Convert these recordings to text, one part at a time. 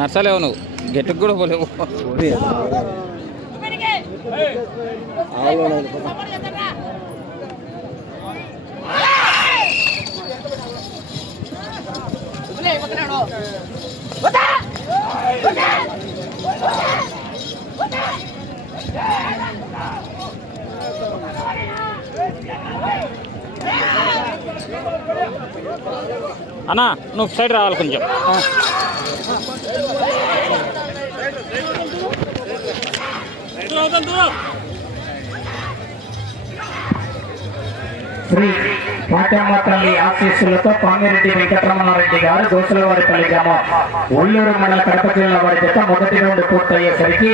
నచ్చలేవు నువ్వు. గెట్టుకు కూడా పోలేవు. అన్నా నువ్వు సైడ్ రావాలి కొంచెం. శ్రీ పాటమ్మ తల్లి ఆశీస్సులతో పామిరెడ్డి వెంకటరమణారెడ్డి గారు దోసలవారిపల్లి గ్రామం. ఒల్లూరు మండల కడప జిల్లా వారి జత మొదటి రౌండ్ పూర్తయ్యేసరికి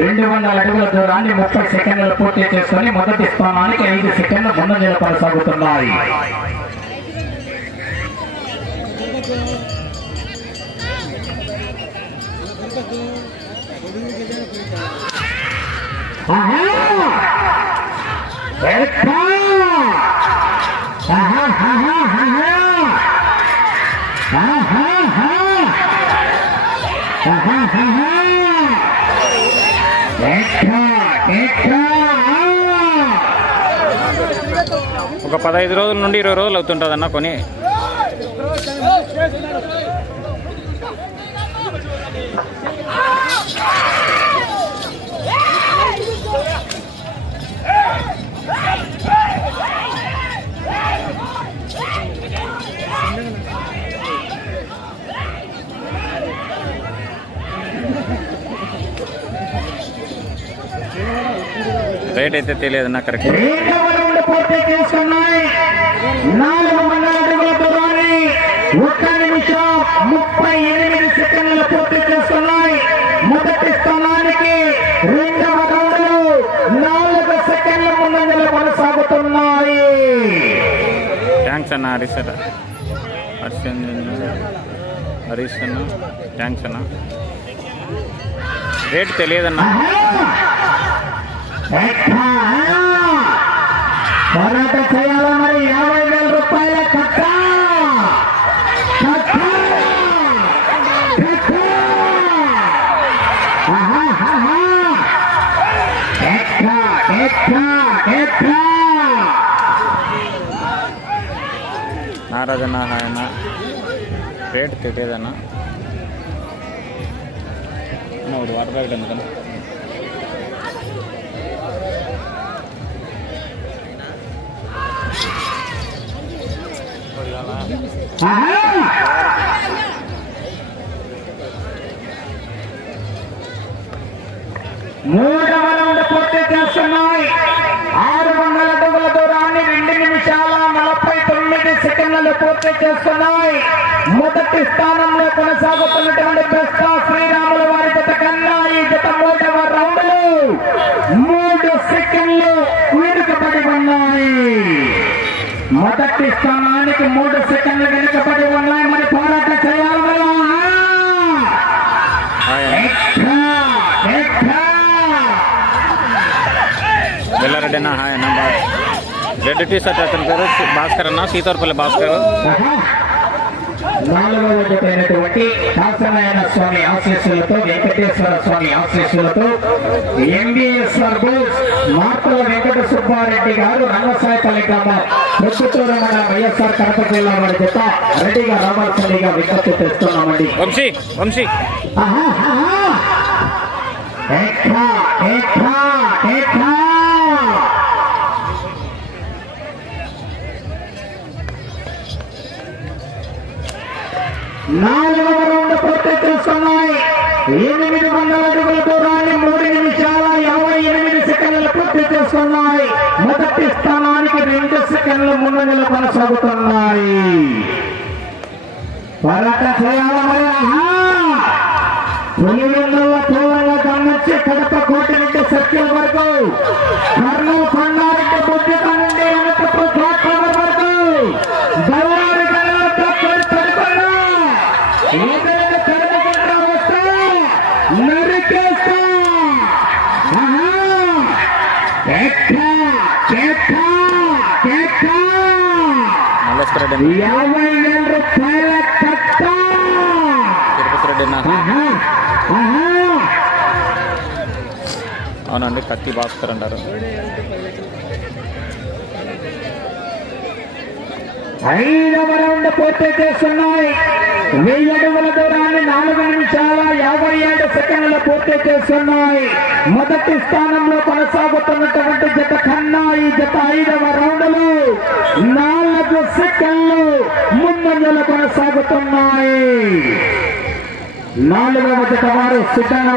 రెండు వందల అడుగుల దూరాన్ని ముప్పై సెకండ్లు పూర్తి చేసుకుని మొదటి స్థానానికి ఐదు సెకండ్లు ముందంజలు కొనసాగుతున్నాయి ఒక పదహైదు రోజుల నుండి ఇరవై రోజులు అవుతుంటుంది అన్న కొని రేట్ అయితే తెలియదు నాకు కరెక్ట్ ఒక్క నిమిషం ముప్పై ఎనిమిది సెకండ్లు పూర్తి చేస్తున్నాయి మొదటి స్థానానికి రెండవ రౌండ్లు నాలుగు సెకండ్ల ముందంజలు కొనసాగుతున్నాయి థ్యాంక్స్ అన్న హరీష్ అన్న. హరీష్ అన్న. హరీష్ అన్న థ్యాంక్స్ అన్న. రేట్ తెలియదన్నా ఎక్కడా? పోరాట చేయాలా మరి యాభై వేల రూపాయల కట్ట కట్ట కట్ట ఆహా, ఆహా. ఎక్క, ఎక్క, ఎక్క. నారాజన్న హాయ్ అన్న రేట్ తెలియదన్నా అన్న, ఒకటి వాటర్ ప్యాకెట్ మూడవ రౌండ్ పూర్తి చేస్తున్నాయి. ఆరు వందల అడుగుల దూరాన్ని రెండు నిమిషాల నలభై తొమ్మిది సెకండ్లు పూర్తి చేస్తున్నాయి. మొదటి స్థానంలో కొనసాగుతున్నటువంటి బెస్ట శ్రీరాముల వారి జత కన్నా ఈ జత మూడవ రౌండ్లో మూడు సెకండ్లు వెనుకబడి ఉన్నాయి. మొదటి స్థానానికి మూడు సెకండ్లు వెనుకబడి ఉన్నాయి. మరి పోరాట చేయాలి. హాయ్ అన్న హాయ్ అన్న రెడ్ టీ షర్ట్ అతని పేరు భాస్కర్ అన్న సీతార్పల్లి భాస్కర్. నాలుగవ జతైనటువంటి కాసనాయన స్వామి ఆశీస్సులతో వెంకటేశ్వర స్వామి ఆశీస్సులతో ఎంబీఎస్ఆర్ బోస్ మార్పుల వెంకట సుబ్బారెడ్డి గారు రంగసాయపల్లి గ్రామం మండలం వైఎస్ఆర్ కడప జిల్లా వారి జత రెడ్డిగా రావాల్సిందిగా విజ్ఞప్తి చేస్తున్నామండి. వంశీ వంశీ ఆహా, ఆహా. ఎక్కా, ఎక్కా, ఎక్కా. నాలుగవ రౌండ్ పూర్తి చేసుకున్నాయి ఎనిమిది వందల అడుగుల దూరాన్ని మూడు నిమిషాల యాభై ఎనిమిది సెకండ్లు పూర్తి చేసుకున్నాయి మొదటి స్థానానికి రెండు సెకండ్లు ముందంజలు కొనసాగుతున్నాయి పోరాట చేయాల మరి ఆహా! పులివెందుల తీవ్రంగా గమనించి కడప కోట నుండి సత్యం వరకు కర్నూలు కొండారెడ్డి బుద్ధిక నుండి అనంతపురం ప్లాట్ఫామ్ వరకు బళ్ళారి గల్లా తప్పని పడకుండా ఏదైనా తరుముకుంటా వస్తే నరికేస్తా ఆహా! ఎక్కా, ఎక్కా, ఎక్కా. మల్లేశ్వర రెడ్డి. అన్న యాభై వేల రూపాయల కట్ట తిరుపతి రెడ్డి అన్న ఆహా, ఆహా. అవునండి కత్తి భాస్కర్ అంటారు ఐదవ రౌండ్ పూర్తి చేస్తున్నాయి. వెయ్యి అడుగుల దూరాన్ని నాలుగు నిమిషాల యాభై ఏడు సెకండ్లు పూర్తి చేస్తున్నాయి. మొదటి స్థానంలో కొనసాగుతున్నటువంటి జత కన్నా ఈ జత ఐదవ రౌండ్లు నాలుగు సెకండ్లు ముందంజలు కొనసాగుతున్నాయి నాలుగవ జత వారు సిద్ధంగా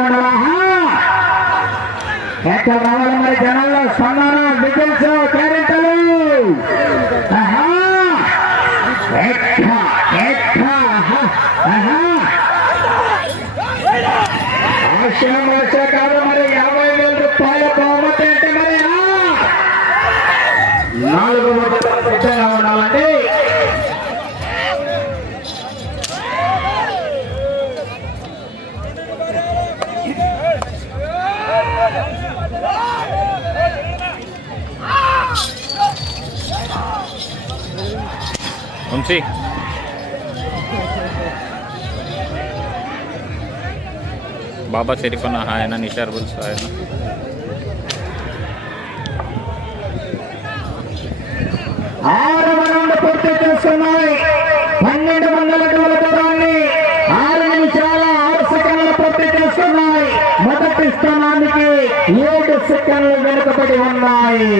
ఎక్కడ రావాలి మరి జనాల్లో స్పందన? విజిల్స్ క్యారెంటలు కాదు మరి. వంశీ బాబా షరీఫ్ అన్న ఆయన నిషార్ బుల్స్ ఆయన ఆరు రౌండ్ పూర్తి చేస్తున్నాయి. పన్నెండు మండల దూరాన్ని ఆరు నిమిషాల ఆరు సెకండ్లు పూర్తి చేస్తున్నాయి. మొదటి స్థానానికి ఏడు సెకండ్లు వెనుకబడి ఉన్నాయి.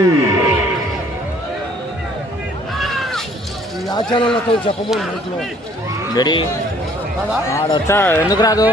ఆచరణలతో మనలో గడి ఆడొచ్చా ఎందుకు రాదు?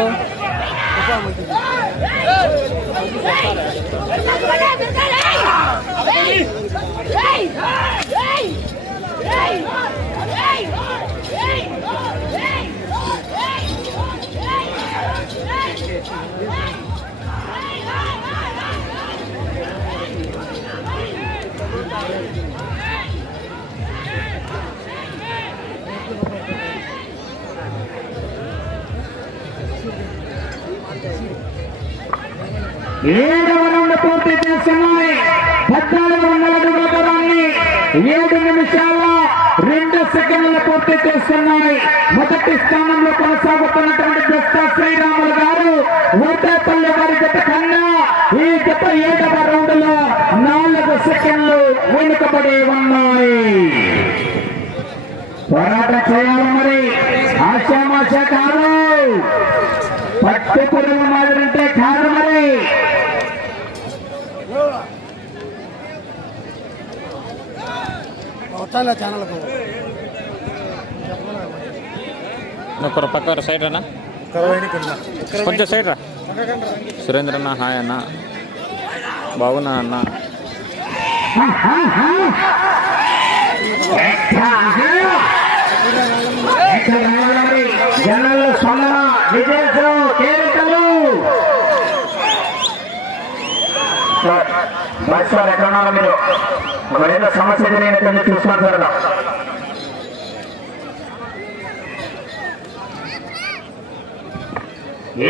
ఏడవ రౌండ్ పూర్తి చేస్తున్నాయి పద్నాలుగు వందల అడుగుల దూరాన్ని ఏడు నిమిషాల రెండు సెకండ్లు పూర్తి చేస్తున్నాయి మొదటి స్థానంలో కొనసాగుతున్నటువంటి దస్తా శ్రీరాములు గారు వడ్డేపల్లి వారి జత కన్నా ఈ జత ఏడవ రౌండ్లో నాలుగు సెకండ్లు వెనుకబడి ఉన్నాయి పోరాటం చేయాలి మరి ఆశామాష కాదు పట్టు పురుగు కాదు మరి వస్తాను ఛానల్కు ఒకరు పక్క సైడ్ అన్న కొంచెం సైడ్ రా. సురేంద్ర అన్న. హాయ్ అన్న. బాగున్నా అన్న జనాల్లో స్పందన విజయలు కేరికలు బస్ వారు ఎక్కడ ఉన్నారో మీరు? మరేదో సమస్య నేను కొంచెం చూసుకుంటారు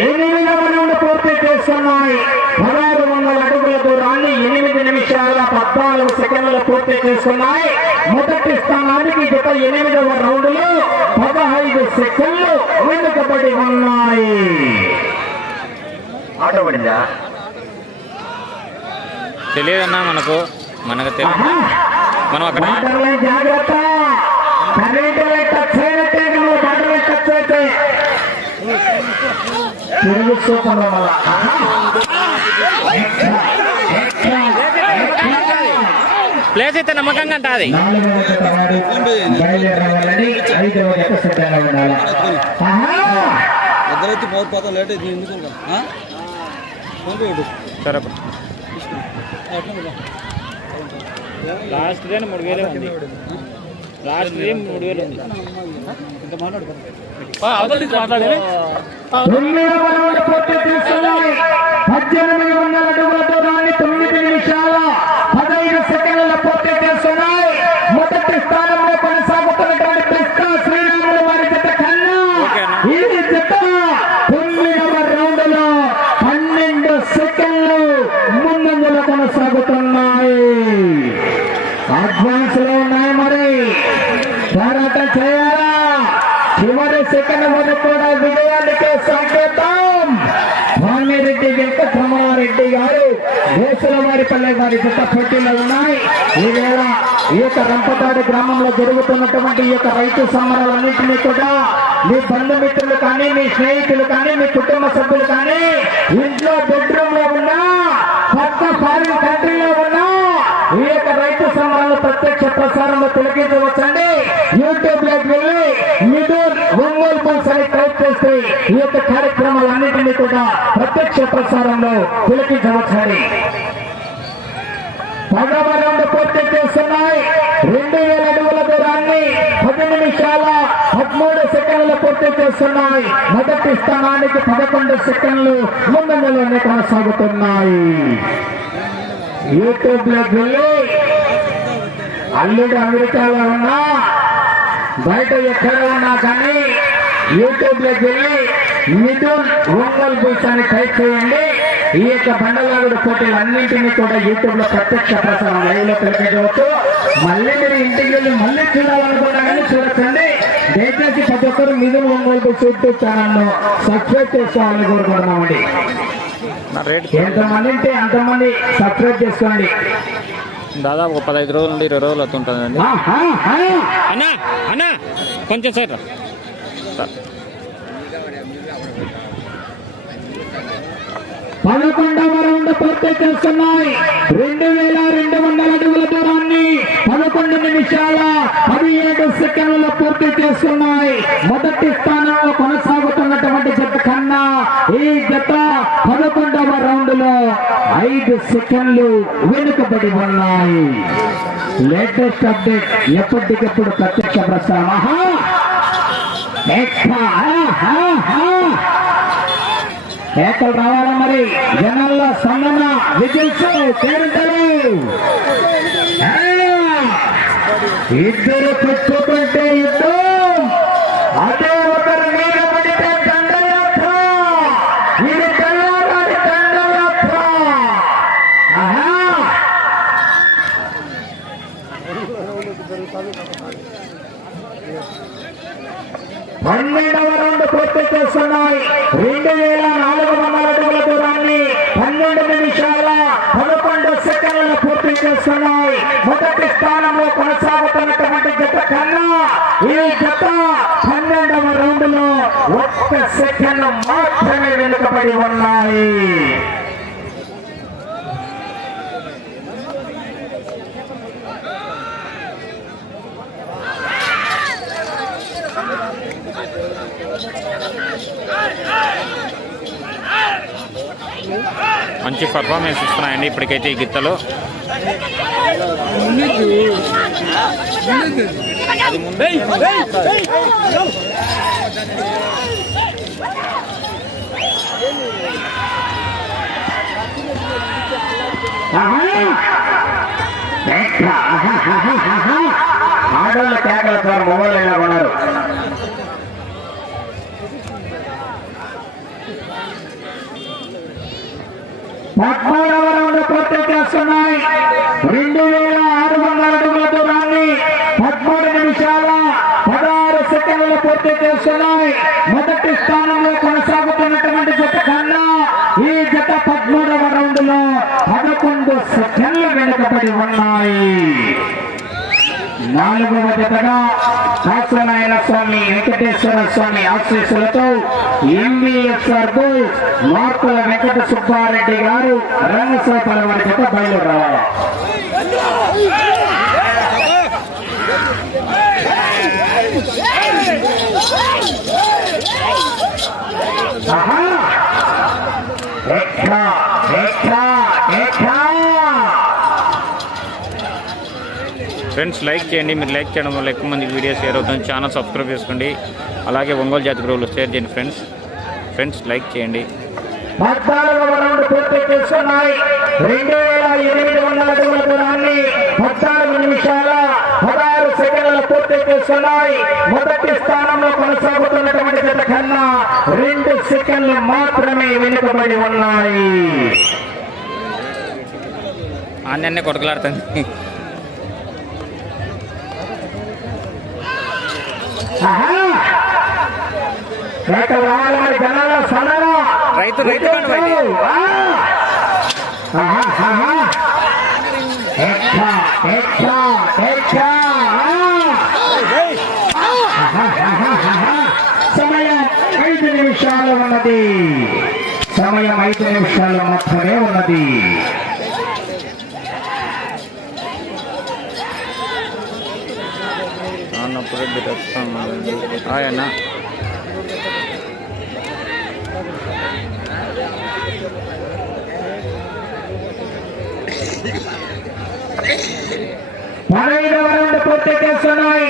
ఎనిమిది రౌండ్ పూర్తి చేస్తున్నాయి. పదహారు వందల అడుగుల దూరాన్ని ఎనిమిది నిమిషాల పద్నాలుగు సెకండ్లు పూర్తి చేస్తున్నాయి. మొదటి స్థానానికి గత ఎనిమిదవ రౌండ్లో పదహైదు సెకండ్లు వెనుకబడి ఉన్నాయి. ఆటోబడిందా తెలియదన్నా మనకు. మనకు తెలియదు మనం అక్కడ ప్లేస్ అయితే నమ్మకంగా అంట అది! ఇద్దరైతే పోతే పోతాం లేట్ అయితే ఎందుకు. సరే? లాస్ట్ డే మూడు వేలే ఉంది లాస్ట్ డే మూడు వేలు ఉంది పద్దెనిమిది వందల అడుగుల దూరాన్ని తొమ్మిది నిమిషాల పదహైదు సెకండ్ల పూర్తి చేస్తున్నాయి మొదటి స్థానంలో కొనసాగుతున్నటువంటి కృష్ణ శ్రీరాములు వారి జత కన్నా ఓకే అన్న. ఈ జత తొమ్మిదవ రౌండ్లో పన్నెండు సెకండ్లు ముందంజలో కొనసాగుతున్నాయి అడ్వాన్స్లో ఉన్నాయి మరి పోరాటం చేయాలా చివరి సెకండ్ వరకు కూడా విజయానికి సంకేతం భామిరెడ్డి వెంకటరమారెడ్డి గారు దేశుల వారిపల్లె వారి జత పోటీలో ఉన్నాయి. ఈవేళ ఈ యొక్క రంపతాడు గ్రామంలో జరుగుతున్నటువంటి ఈ యొక్క రైతు సంబరాలన్నింటినీ కూడా మీ బంధుమిత్రులు కానీ మీ స్నేహితులు కానీ మీ కుటుంబ సభ్యులు కానీ ఇంట్లో బెడ్రూమ్లో ఉన్నా పక్క ఫారిన్ కంట్రీలో ఉన్నా ఈ యొక్క రైతు సంబరాలు ప్రత్యక్ష ప్రసారంలో తొలగించవచ్చండి. యూట్యూబ్లోకి వెళ్ళి మిడూర్ ఒంగోలు బుల్స్ అని చేస్తే ఈ యొక్క కార్యక్రమాలన్నింటినీ కూడా ప్రత్యక్ష ప్రసారంలో తిలకించవచ్చండి పదవ రౌండ్ పూర్తి చేస్తున్నాయి. రెండు వేల అడుగుల దూరాన్ని పది నిమిషాల పదమూడు సెకండ్లు పూర్తి చేస్తున్నాయి. మొదటి స్థానానికి పదకొండు సెకండ్లు ముందంజలోనే కొనసాగుతున్నాయి. యూట్యూబ్లోకి వెళ్ళి అల్లుడు అమెరికాలో ఉన్నా బయట ఎక్కడ ఉన్నా కానీ యూట్యూబ్లోకి వెళ్ళి మిథున్ ఒంగోలు బుల్స్ అని టైప్ చేయండి. ఈ యొక్క బండలాగుడు పోటీలు అన్నింటినీ కూడా యూట్యూబ్లో ప్రత్యక్ష ప్రసారం లైవ్లో తెలియజేయవచ్చు మళ్ళీ మీరు ఇంటికి వెళ్ళి మళ్ళీ చూడాలనుకున్నా కానీ చూడొచ్చండి దయచేసి ప్రతి ఒక్కరు మిథున్ ఒంగోలు బుల్స్ యూట్యూబ్ ఛానల్ను సబ్స్క్రైబ్ చేసుకోవాలని కోరుకుంటున్నామండి. ఎంతమంది ఉంటే అంతమంది సబ్స్క్రైబ్ చేసుకోండి. దాదాపు ఒక పదహైదు రోజుల నుండి ఇరవై రోజులు అవుతుంటుందండి. అన్నా అన్నా కొంచెం సైడ్ రా పదకొండవ రౌండ్ పూర్తి చేస్తున్నాయి. రెండు వేల రెండు వందల అడుగుల దూరాన్ని పదకొండు నిమిషాల పదిహేడు సెకండ్లలో పూర్తి చేస్తున్నాయి. మొదటి స్థానంలో కొనసాగుతున్నటువంటి జత కన్నా ఈ జత పదకొండవ రౌండ్లో ఐదు సెకండ్లు వెనుకబడి ఉన్నాయి. లేటెస్ట్ అప్డేట్ ఎప్పటికప్పుడు ప్రత్యక్ష ప్రసారం. ఏకలు ఎక్కా! రావాలా మరి జనాల్లో స్పందన విజిల్స్ పేరుంటారు ఇద్దరు పెట్టుకుంటే ఇద్దరు అదే ఒకరు మీద పడితే దండయాత్ర ఇది తెల్లవారి దండయాత్ర ఆహా! పన్నెండవ రౌండ్ పూర్తి చేస్తున్నాయి రెండు వేల నాలుగు వందల అడుగుల దూరాన్ని పన్నెండు నిమిషాల పదకొండు సెకండ్లు పూర్తి చేస్తున్నాయి మొదటి స్థానంలో కొనసాగుతున్నటువంటి జత కన్నా ఈ జత పన్నెండవ రౌండ్లో ఒక్క సెకండ్ మాత్రమే వెనుకబడి ఉన్నాయి Hey! మంచి పర్ఫార్మెన్స్ ఇస్తున్నాయండి ఇప్పటికైతే ఈ గిత్తలు. అది ముందే ఆడోళ్ళ కేకల ద్వారా మొబైల్ అయినా ఉన్నారు పద్మూడవ రౌండ్ పూర్తి చేస్తున్నాయి. రెండు వేల ఆరు వందల అడుగుల దూరాన్ని పదమూడు నిమిషాల పదహారు సెకండ్లు పూర్తి చేస్తున్నాయి. మొదటి స్థానంలో కొనసాగుతున్నటువంటి జత కన్నా ఈ జత పద్మూడవ రౌండ్లో పదకొండు సెకండ్లు వెనుకబడి ఉన్నాయి. నాలుగవ జతగా కాశ్వనాయన స్వామి వెంకటేశ్వర స్వామి ఆశీస్సులతో ఎంబీఎస్ఆర్ బోయ్స్ మార్కుల వెంకట సుబ్బారెడ్డి గారు రంగస్వాపల వారి జత బయలు రావాలి ఆహా! ఎక్కా, ఎక్కా, ఎక్కా! ఫ్రెండ్స్ లైక్ చేయండి. మీరు లైక్ చేయడం వల్ల ఎక్కువ మంది వీడియోస్ షేర్ అవుతుంది ఛానల్ సబ్స్క్రైబ్ చేసుకోండి. అలాగే ఒంగోలు జాతి గ్రోవులు షేర్ చేయండి ఫ్రెండ్స్. ఫ్రెండ్స్ లైక్ చేయండి. రౌండ్ వేల ఎనిమిది వందల దూరాన్ని పద్నాలుగు నిమిషాల పదహారు సెకండ్లు పూర్తి చేస్తున్నాయి. మొదటి స్థానంలో కొనసాగుతున్నటువంటి జత కన్నా రెండు సెకండ్లు మాత్రమే వెనుకబడి ఉన్నాయి. అన్నీ కొడుకులాడుతుంది. రైతు రావాలని జనాల సడన రైతు రైతు ఆయన పదహైదు రౌండ్ పూర్తి చేస్తున్నాయి.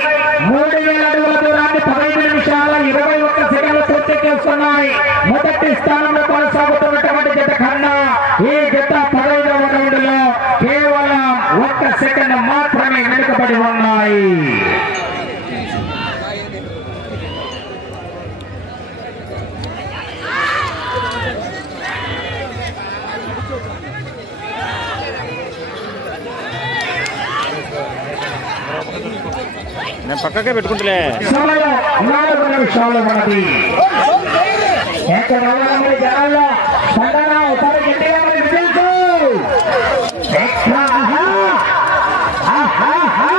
మూడు వేల అడుగుల దూరాన్ని పదహైదు నిమిషాల ఇరవై ఒక్క సెకండ్లు పూర్తి చేస్తున్నాయి. మొదటి స్థానంలో కొనసాగుతున్నటువంటి జత కన్నా ఈ జత పదహైదవ రౌండ్లో కేవలం ఒక్క సెకండ్ మాత్రమే వెనుకబడి ఉన్నాయి నేను పక్కకే పెట్టుకుంటలే సమయం నాలుగు నిమిషాలు ఉన్నది ఎక్కడ రావాలంటే జనాల్లో స్పందన ఒకసారి గట్టిగా మరి వినిపించు. ఎక్కడ? ఆహా! పక్కకే ఆహా!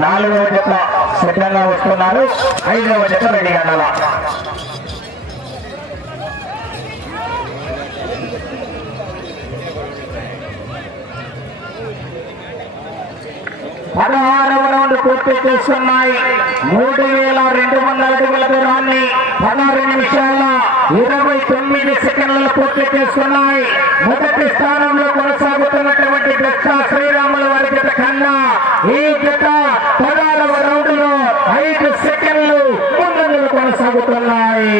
నాలుగవ జత సిద్ధంగా వస్తున్నారు. ఐదవ జత రెడీ అన్నలా పదహారవ రౌండ్ పూర్తి చేస్తున్నాయి. మూడు వేల రెండు వందల అడుగుల దూరాన్ని పదహారు నిమిషాల ఇరవై తొమ్మిది సెకండ్లు పూర్తి చేస్తున్నాయి. మొదటి స్థానంలో కొనసాగుతున్నటువంటి దక్ష శ్రీరాముల వారి జత కన్నా ఈ జత పదహారవ రౌండ్లో ఐదు సెకండ్లు ముందంజలు కొనసాగుతున్నాయి.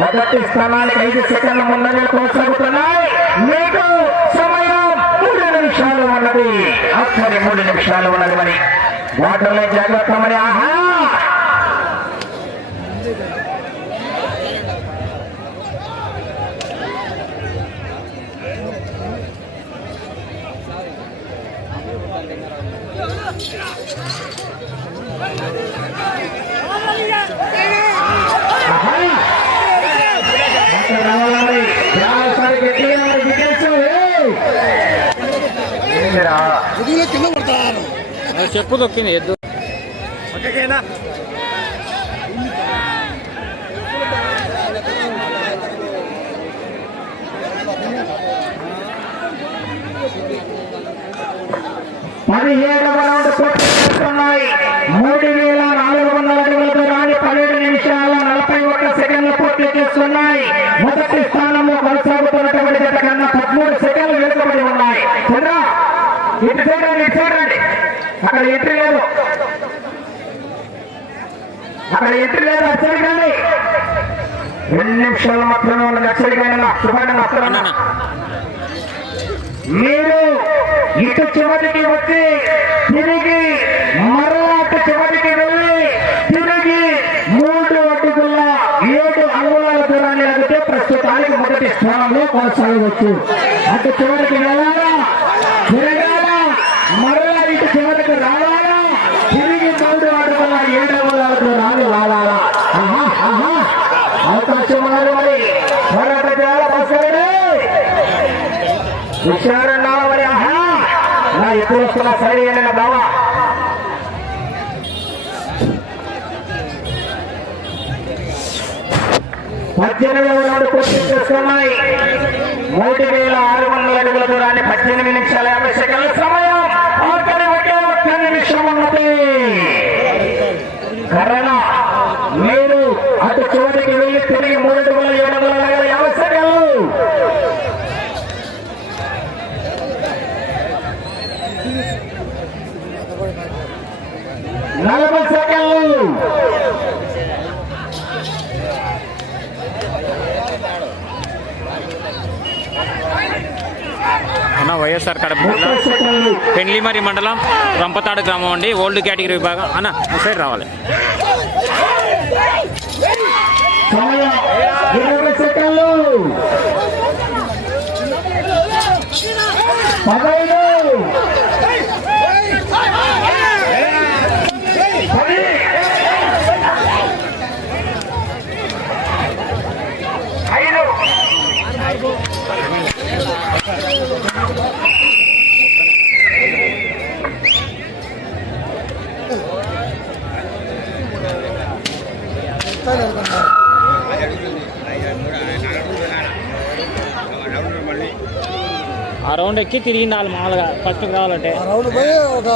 మొదటి స్థానానికి ఐదు సెకండ్ల ముందంజలు కొనసాగుతున్నాయి. మీకు నిమిషాలు ఉన్నది. అక్కడ మూడు నిమిషాలు ఉన్నది మరి. వాటర్లో జాగ్రత్త మరి. ఆహా. కింద పడతారు. చెప్పు దొక్కింది ఎద్దు. పూర్తి చేస్తున్నాయి మూడు వేల నాలుగు వందల అడుగుల దూరాన్ని పన్నెండు నిమిషాల నలభై ఒక్క సెకండ్లు పూర్తి చేస్తున్నాయి మొదటి స్థానంలో కొనసాగుతున్నటువంటి జత కన్నా పదమూడు సెకండ్లు వెనుకబడి ఉన్నాయి చంద్ర ఇటు చూడండి ఇటు చూడండి అక్కడ ఎంట్రీ లేదు అక్కడ ఎంట్రీ లేదు అచ్చడి కానీ. రెండు నిమిషాలు మాత్రమే ఉన్నది అచ్చడి కానీ శుభ్రంగా అక్కడ మీరు ఇటు చివరికి వచ్చి తిరిగి మరలా అటు చివరికి వెళ్ళి తిరిగి మూడు అడుగుల ఏడు అంగుళాల దూరాన్ని అడిగితే ప్రస్తుతానికి మొదటి స్థానంలో కొనసాగవచ్చు. అటు చివరికి వెళ్ళాలా తిరగాలా మరలా ఇటు చివరికి రావాలా తిరిగి మూడు అడుగుల ఏడు అంగుళాల దూరాన్ని రావాలా ఆహా ఆహా అవకాశం ఉన్నది మరి పోరాట చేయాలా భాస్కరుడు? హుషారన్నా మరి? ఆహా! నా ఎప్పుడు వస్తున్నా సైడ్ అయిన బావా? పద్దెనిమిది రౌండ్ పూర్తి చేస్తున్నాయి మూడు వేల ఆరు వందల అడుగుల దూరాన్ని పద్దెనిమిది నిమిషాల యాభై సెకండ్ల సమయం. ఆఖరి ఒకే ఒక్క నిమిషం ఉన్నది. కరణ వైఎస్ఆర్ కడప జిల్లా పెండ్లిమరి మండలం రంపతాడు గ్రామం అండి. ఓల్డ్ కేటగిరీ విభాగం. అన్న సైడ్ రావాలి. పదహైదు. రౌండ్ ఎక్కి తిరిగి నాలుగు మామూలుగా ఫస్ట్ రావాలంటే రౌండ్ పోయి ఒక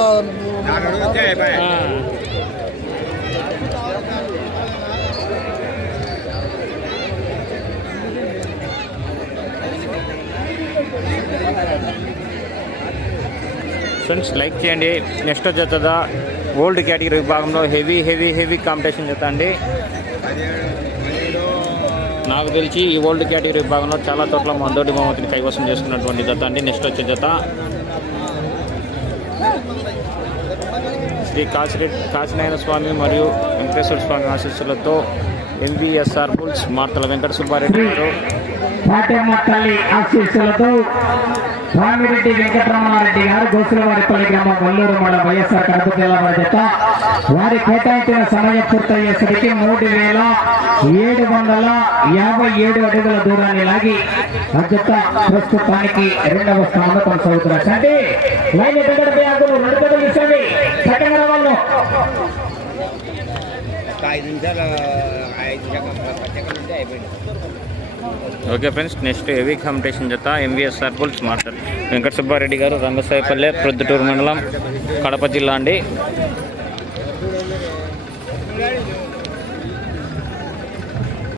ఫ్రెండ్స్ లైక్ చేయండి. నెక్స్ట్ వచ్చేదా ఓల్డ్ కేటగిరీ విభాగంలో హెవీ హెవీ హెవీ కాంపిటీషన్ జత అండి నాకు తెలిసి ఈ ఓల్డ్ కేటగిరీ విభాగంలో చాలా చోట్ల మందోటి బహుమతిని కైవసం చేసుకున్నటువంటి జత అండి. నెక్స్ట్ వచ్చే జత శ్రీ కాశిరెడ్డి కాశీనారాయణ స్వామి మరియు వెంకటేశ్వర స్వామి ఆశీస్సులతో ఎంవీఎస్ఆర్ బుల్స్ మార్తల వెంకట సుబ్బారెడ్డి గారు. పాటమ్మ తల్లి ఆశీస్సులతో రామిరెడ్డి వెంకటరమణారెడ్డి గారు గోసులవారిపల్లి గ్రామం వల్లూరు మండల వైఎస్ఆర్ కడప జిల్లా వారి వారి కేటాయించిన సమయం పూర్తయ్యేసరికి మూడు వేల ఏడు వందల యాభై ఏడు అడుగుల దూరాన్ని లాగి అద్భుత ప్రస్తుతానికి రెండవ స్థానంలో కొనసాగుతున్నారు. అంటే లైన్ దగ్గర బ్యాగులు రెండు గంటలు ఇచ్చండి సెకండ్ ఐదు నిమిషాలు ఐదు నిమిషాలు ఉంటే అయిపోయింది. Okay friends next heavy competition జత ఎంవీఎస్ సర్పుల్స్ మాస్టర్. వెంకట సుబ్బారెడ్డి గారు రంగసాయిపల్లె ప్రొద్దుటూరు మండలం కడప జిల్లా అండి.